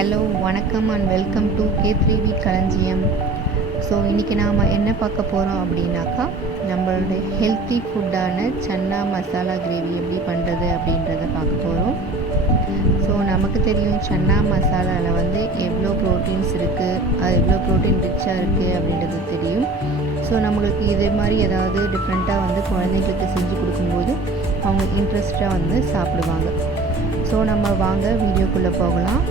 Hello வணக்கம் and welcome to K3V களஞ்சியம். So இன்றைக்கி நாம் என்ன பார்க்க போகிறோம் அப்படின்னாக்கா, நம்மளுடைய ஹெல்த்தி ஃபுட்டான சன்னா மசாலா கிரேவி எப்படி பண்ணுறது அப்படின்றத பார்க்க போகிறோம். ஸோ நமக்கு தெரியும் சன்னா மசாலாவில் வந்து எவ்வளோ ப்ரோட்டீன்ஸ் இருக்குது, அது எவ்வளோ ப்ரோட்டீன் ரிச்சாக இருக்குது அப்படின்றது தெரியும். ஸோ நம்மளுக்கு இது மாதிரி ஏதாவது டிஃப்ரெண்ட்டாக வந்து குழந்தைங்களுக்கு செஞ்சு கொடுக்கும்போது அவங்க இன்ட்ரெஸ்டாக வந்து சாப்பிடுவாங்க. ஸோ நம்ம வாங்க வீடியோக்குள்ளே போகலாம்.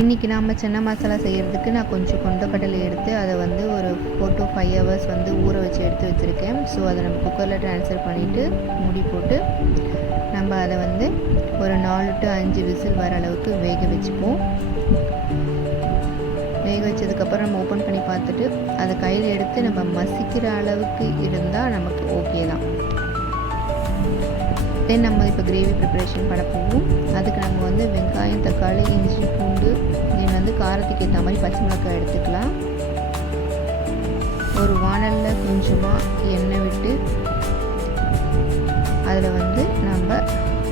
இன்றைக்கி நம்ம சன்னா மசாலா செய்கிறதுக்கு நான் கொஞ்சம் கொண்டக்கடலை எடுத்து அதை வந்து ஒரு 4 to 5 hours வந்து ஊற வச்சு எடுத்து வச்சுருக்கேன். ஸோ அதை நம்ம குக்கரில் ட்ரான்ஸ்ஃபர் பண்ணிவிட்டு மூடி போட்டு நம்ம அதை வந்து ஒரு 4 to 5 விசில் வர அளவுக்கு வேக வச்சுப்போம். வேக வச்சதுக்கப்புறம் நம்ம ஓப்பன் பண்ணி பார்த்துட்டு அதை கையில் எடுத்து நம்ம மசிக்கிற அளவுக்கு இருந்தால் நமக்கு ஓகே தான். தென் நம்ம இப்போ கிரேவி ப்ரிப்பரேஷன் பண்ண போவோம். அதுக்கு நம்ம வந்து வெங்காயம், தக்காளி, இஞ்சி, பூண்டு, தென் வந்து காரத்துக்கு ஏற்ற மாதிரி பச்சை மிளகாய் எடுத்துக்கலாம். ஒரு வானலில் கொஞ்சமாக எண்ணெய் விட்டு அதில் வந்து நம்ம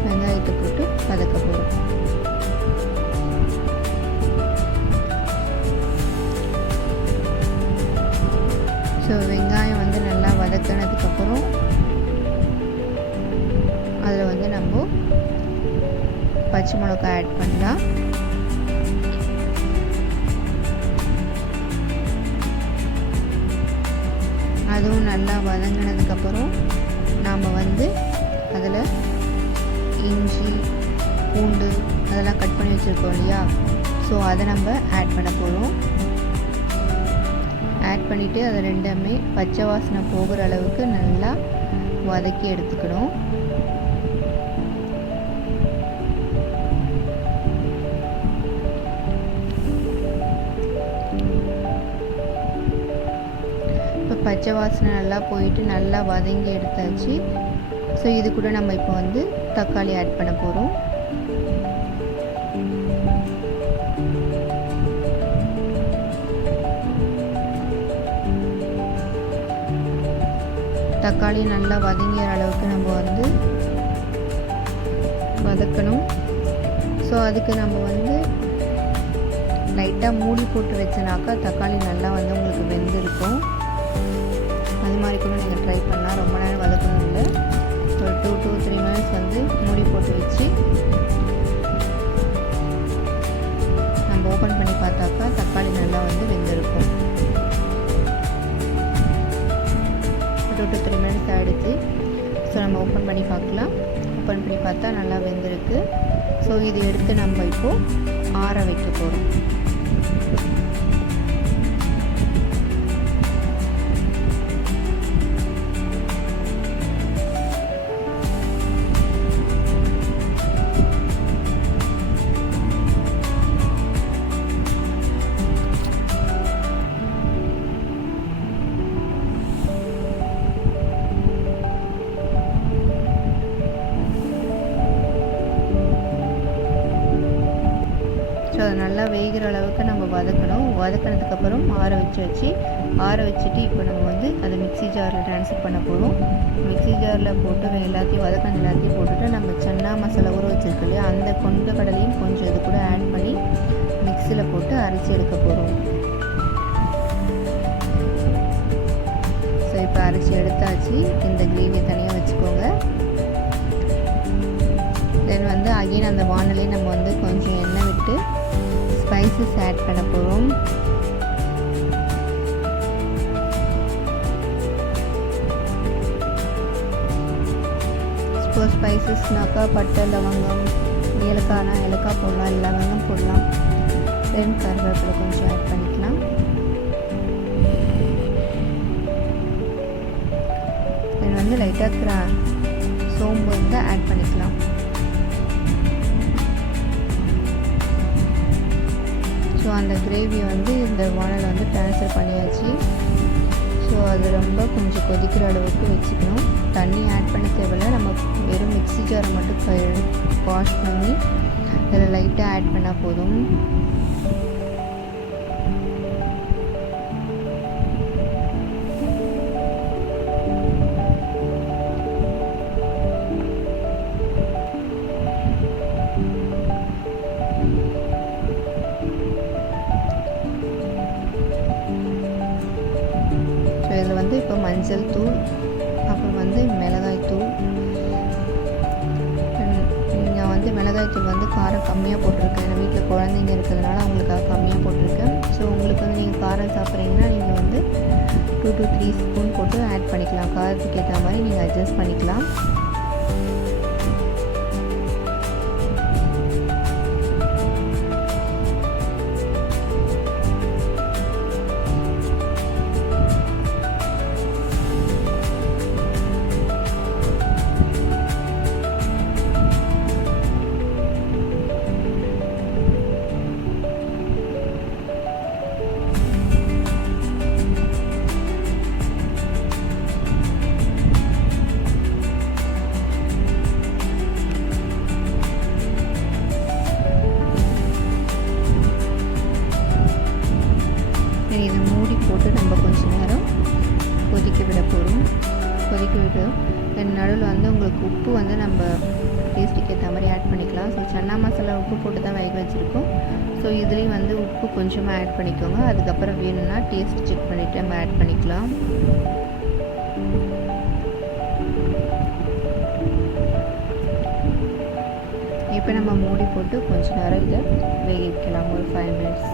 வெங்காயத்தை போட்டு வதக்க போகிறோம். ஸோ வெங்காயம் வந்து நல்லா வதக்கினதுக்கப்புறம் அதில் வந்து நம்ம பச்சை மிளகாய் ஆட் பண்ணலாம். அதுவும் நல்லா வதங்கினதுக்கப்புறம் நாம் வந்து அதில் இஞ்சி, பூண்டு அதெல்லாம் கட் பண்ணி வச்சுருக்கோம் இல்லையா, ஸோ அதை நம்ம ஆட் பண்ண போகிறோம். ஆட் பண்ணிவிட்டு அதை ரெண்டுமே பச்சை வாசனை போகிற அளவுக்கு நல்லா வதக்கி எடுத்துக்கணும். இப்போ பச்சை வாசனை நல்லா போயிட்டு நல்லா வதங்கி எடுத்தாச்சு. ஸோ இது கூட நம்ம இப்போ வந்து தக்காளி ஆட் பண்ண போகிறோம். தக்காளி நல்லா வதங்கிற அளவுக்கு நம்ம வந்து வதக்கணும். ஸோ அதுக்கு நம்ம வந்து லைட்டாக மூடி போட்டு வச்சனாக்கா தக்காளி நல்லா வந்து உங்களுக்கு வெந்திருக்கும். அது மாதிரி கூட நீங்கள் ட்ரை பண்ணலாம். ரொம்ப நேரம் வதக்கணும் இல்லை, ஒரு 2 to 3 minutes வந்து மூடி போட்டு வச்சு நம்ம ஓப்பன் பண்ணி பார்த்தாக்கா தக்காளி நல்லா வந்து வெந்திருக்கும். 2 to 3 minutes ஆகிடுச்சு. ஸோ நம்ம ஓப்பன் பண்ணி பார்க்கலாம். ஓப்பன் பண்ணி பார்த்தா நல்லா வெந்திருக்கு. ஸோ இது எடுத்து நம்ம இப்போது ஆற வைக்க போகிறோம். ஸோ அது நல்லா வேகிற அளவுக்கு நம்ம வதக்கணும். வதக்கினதுக்கப்புறம் ஆற வச்சுட்டு இப்போ நம்ம வந்து அதை மிக்ஸி ஜாரில் ட்ரான்ஸ்ஃபர் பண்ண போகிறோம். மிக்ஸி ஜாரில் போட்டு எல்லாத்தையும் எல்லாத்தையும் போட்டுட்டு நம்ம சன்னா மசாலா ஊற வச்சுருக்கு இல்லையா, அந்த கொண்ட கடலையும் கொஞ்சம் இது கூட ஆட் பண்ணி மிக்ஸியில் போட்டு அரைச்சி எடுக்க போகிறோம். ஸோ இப்போ அரைச்சி எடுத்தாச்சு. இந்த கிரேவியை தனியாக வச்சுக்கோங்க. தென் வந்து அகைன் அந்த வானலே நம்ம வந்து கொஞ்சம் எண்ணெய் விட்டு ஸ்பைசஸ் ஆட் பண்ண போகிறோம். இப்போ ஸ்பைசஸ்னாக்கா பட்டை, லவங்கம், ஏலக்காய்னா ஏலக்காய் போடலாம், லவங்கம் போடலாம். தென் கருவேப்பிலை கொஞ்சம் ஆட் பண்ணிக்கலாம். தென் வந்து லைட்டாக சோம்பு வந்து ஆட் பண்ணிக்கலாம். ஸோ அந்த கிரேவி வந்து இந்த வானலில் வந்து ட்ரான்ஸ்ஃபர் பண்ணியாச்சு. ஸோ அது ரொம்ப கொஞ்சம் கொதிக்கிற அளவுக்கு வச்சுக்கணும். தண்ணி ஆட் பண்ண தேவையில்லை. நம்ம வெறும் மிக்ஸி ஜாரை மட்டும் வாஷ் பண்ணி அதில் லைட்டாக ஆட் பண்ணால் போதும். அதில் வந்து இப்போ மஞ்சள் தூள், அப்புறம் வந்து மிளகாய் தூள். நான் வந்து மிளகாய் தூள் வந்து காரம் கம்மியாக போட்டிருக்கேன். எங்கள் வீட்டில் குழந்தைங்க இருக்கிறதுனால அவங்களுக்காக கம்மியாக போட்டிருக்கேன். ஸோ உங்களுக்கு வந்து நீங்கள் காரம் சாப்பிட்றீங்கன்னா நீங்கள் வந்து 2 to 3 ஸ்பூன் போட்டு ஆட் பண்ணிக்கலாம். காரத்துக்கு ஏற்ற மாதிரி நீங்கள் அட்ஜஸ்ட் பண்ணிக்கலாம். இதை மூடி போட்டு நம்ம கொஞ்சம் நேரம் கொதிக்க விட போகிறோம். கொதிக்க விட்டோம். நடுவில் வந்து உங்களுக்கு உப்பு வந்து நம்ம டேஸ்ட்டுக்கு ஏற்ற மாதிரி ஆட் பண்ணிக்கலாம். ஸோ சன்னா மசாலா உப்பு போட்டு தான் வேக வச்சுருக்கோம். ஸோ இதுலேயும் வந்து உப்பு கொஞ்சமாக ஆட் பண்ணிக்கோங்க. அதுக்கப்புறம் வேணும்னா டேஸ்ட் செக் பண்ணிவிட்டு நம்ம ஆட் பண்ணிக்கலாம். இப்போ நம்ம மூடி போட்டு கொஞ்சம் நேரம் இதை வேக வைக்கலாம், ஒரு 5 minutes.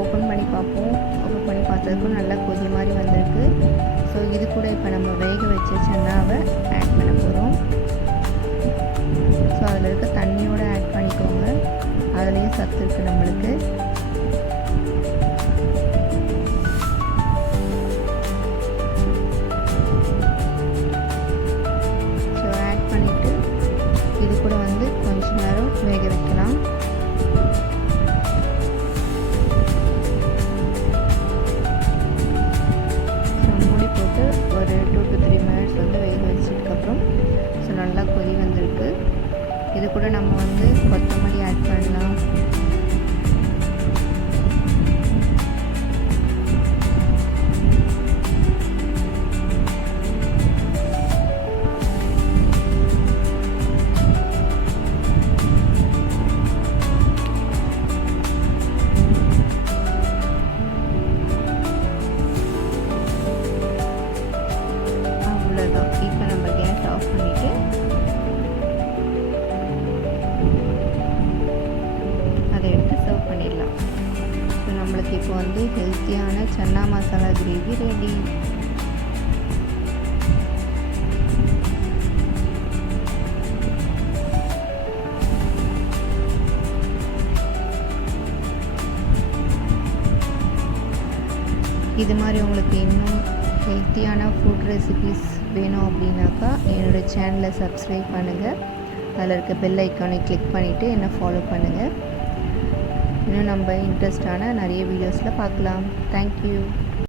ஓப்பன் பண்ணி பார்ப்போம். ஓப்பன் பண்ணி பார்த்ததுக்கும் நல்லா கொதி மாதிரி வந்திருக்கு. ஸோ இது கூட இப்போ நம்ம வேக வச்ச சன்னாவை ஆட் பண்ண போகிறோம். ஸோ அதில் இருக்க தண்ணியோடு ஆட் பண்ணிக்கோங்க. அதுலேயும் சத்து இருக்குது நம்மளுக்கு. ஸோ ஆட் பண்ணிவிட்டு இது கூட வந்து கொஞ்ச நேரம் வேக வைக்கலாம். ஒரு 2 to 3 minutes வந்து வேக வச்சதுக்கப்புறம் ஸோ நல்லா கொதி வந்திருக்கு. இது கூட நம்ம வந்து கொத்தமல்லி ஆட் பண்ணலாம். இப்போ நம்ம கேஸ் ஆஃப் பண்ணிவிட்டு அதை எடுத்து சர்வ் பண்ணிடலாம். ஸோ நம்மளுக்கு இப்போ வந்து ஹெல்த்தியான சன்னா மசாலா கிரேவி ரெடி. இது மாதிரி உங்களுக்கு இன்னும் ஹெல்த்தியான ஃபுட் ரெசிபீஸ் வேணும் அப்படின்னாக்கா என்னோடய சேனலை சப்ஸ்கிரைப் பண்ணுங்கள். அதில் இருக்க பெல் ஐக்கானை கிளிக் பண்ணிவிட்டு என்னை ஃபாலோ பண்ணுங்கள். இன்னும் நம்ம இன்ட்ரெஸ்டான நிறைய வீடியோஸில் பார்க்கலாம். தேங்க்யூ.